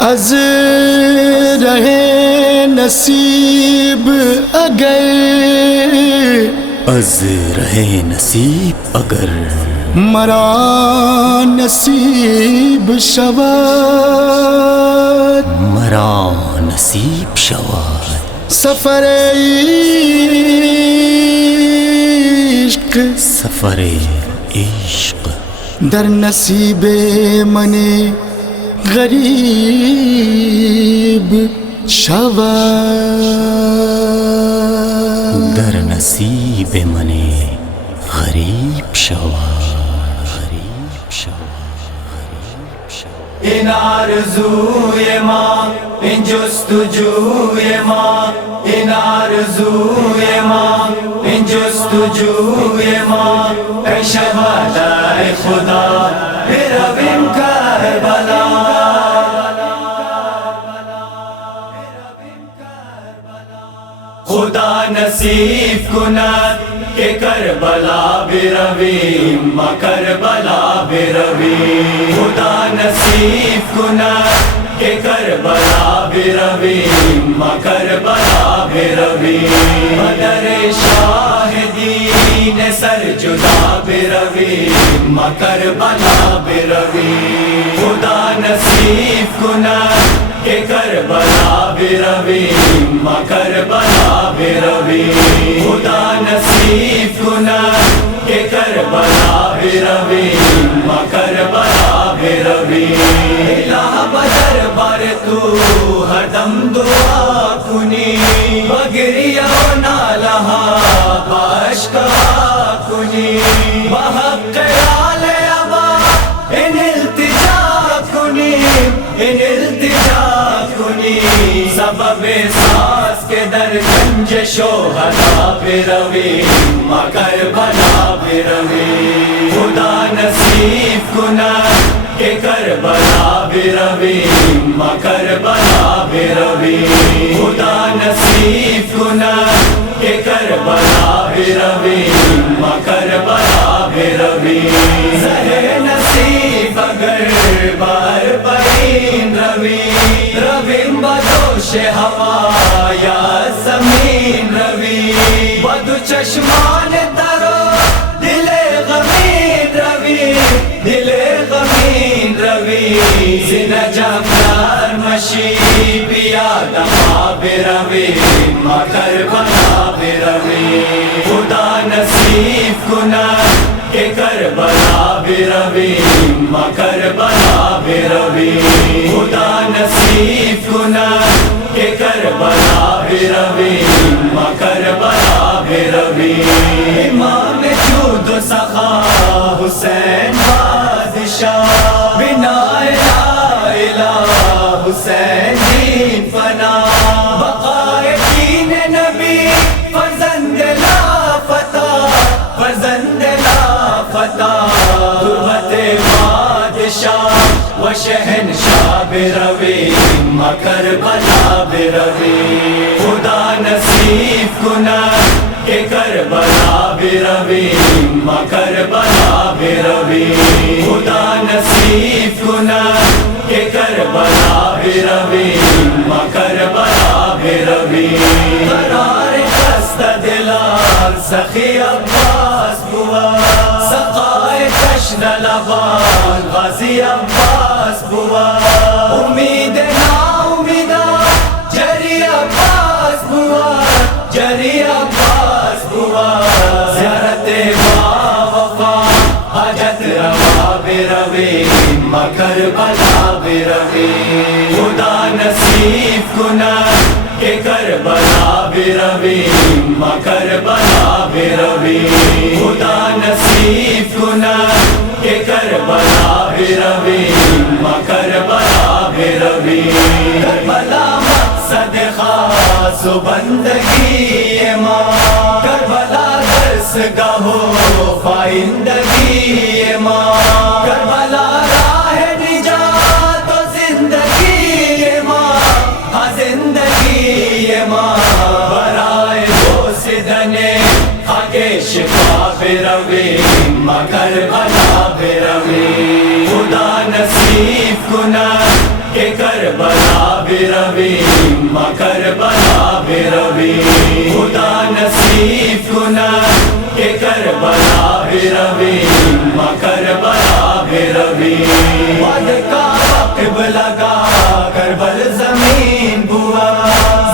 از رہے نصیب اگر، از رہے نصیب اگر مرا نصیب شود، مرا نصیب شود سفر عشق، سفر عشق در نصیب من غریب شود، در نصیب من غریب شود، غریب شود، غریب شود. این آرزوی ما، این جستجوی ما، این آرزوی ما، این جستجوی ما، ای شود ای خدا برویم کربلا. خدا نصیب کند کہ کربلا برویم، ما کربلا برویم. خدا نصیب کند کہ کربلا برویم، ما کربلا برویم. مدر شاہدین سر جدا برویم، ما کربلا برویم. خدا نصیب کند کہ کربلا برویم، ما کربلا برویم. خدا نصیب کند کہ کربلا برویم، ما کربلا برویم. الہ بدربار تو ہر دم دعا کنی، بگریہ و نالہا باشقا کنی. بحق آل ابا ان التجا کنی، ان التجا کنی. سبب ساز کے در گنج شوہدا برویم، ما کربلا برویم. خدا نصیب کند کہ کربلا برویم، ما کربلا برویم. خدا نصیب کند کہ کربلا برویم، ما کربلا برویم. زہر نصیب اگر بار برین رویم، رویم بدوش ہوا یا زمین رویم. بدو چشمان ترو دل غمین رویم، دل غمین رویم. زنہ جمدار مشی بیاد ما برویم، ما کربلا برویم. خدا نصیب کند کہ کربلا برویم، ما کربلا برویم. خدا نصیب کند کہ کربلا برویم، ما کربلا برویم. امام جود و سخا حسین بادشاہ، بنا لا الہ حسین دین فنا. بقائے دین نبی فرزند لا فتح، فرزند لا فتح. تربت بادشاہ و شہنشاہ برویم، ما کربلا برویم. خدا نصیب کند کہ کربلا برویم، ما کربلا برویم. خدا نصیب کند کہ کربلا برویم، ما کربلا برویم. قرار خست دلان سخی عباس بوا، سقائے کشن لبان غازی عباس بوا. امید نا امیدہ جری عباس بوا، جری عباس بوا. زیارت با وفا حاجت روا برویم، ما کربلا برویم. خدا نصیب کند کہ کربلا برویم، ما کربلا برویم. خدا نصیب کند کہ کربلا برویم، ما کربلا برویم. کربلا مقصد خاص و بندگی ما، کربلا درس گاہو پائندگی ما. کربلا راہ نجات و زندگی ما، ہاں زندگی ما. برائے بوسیدن خاک شفا برویم، ما کربلا برویم. خدا نصیب کند کہ کربلا بھی روی کربلا بھی روی خدا نصیب کنا کہ کربلا بھی روی کربلا بھی روی وعد کا وقت لگا کربل زمین بوا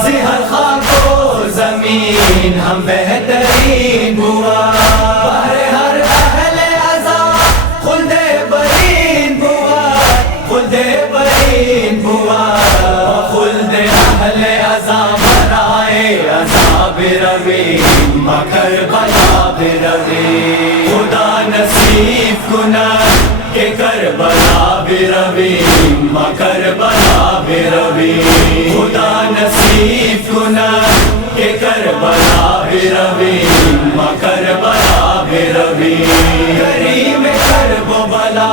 زہر خاک و زمین ہم بہترین بوا بہر ہر اہل عذاب خلد برین بوا خلد برین بوا خلد اہل عذاب برائے عذاب روی کربلا بھی روی خدا نصیب کنا کہ کربلا بھی روی کربلا بھی روی خدا نصیب کنا کہ کربلا بھی روی کربلا بھی روی کریم کرب و بلا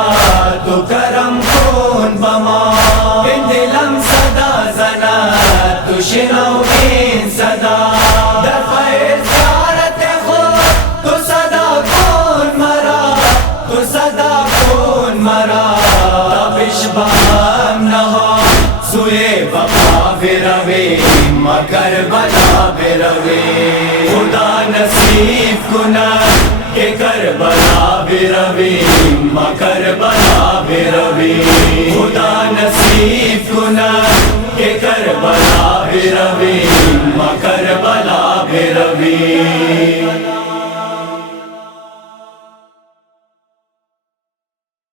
تو کرم کن بما ان دلم صدا زنا تو شنو این صدا در فیض زیارت خود تو صدا کن مرا تو صدا کن مرا تابش بہم نہا سوئے وفا بھی روی کربلا بھی روی خدا نصیب کنا کہ کربلا بھی روی کربلا بھی روی خدا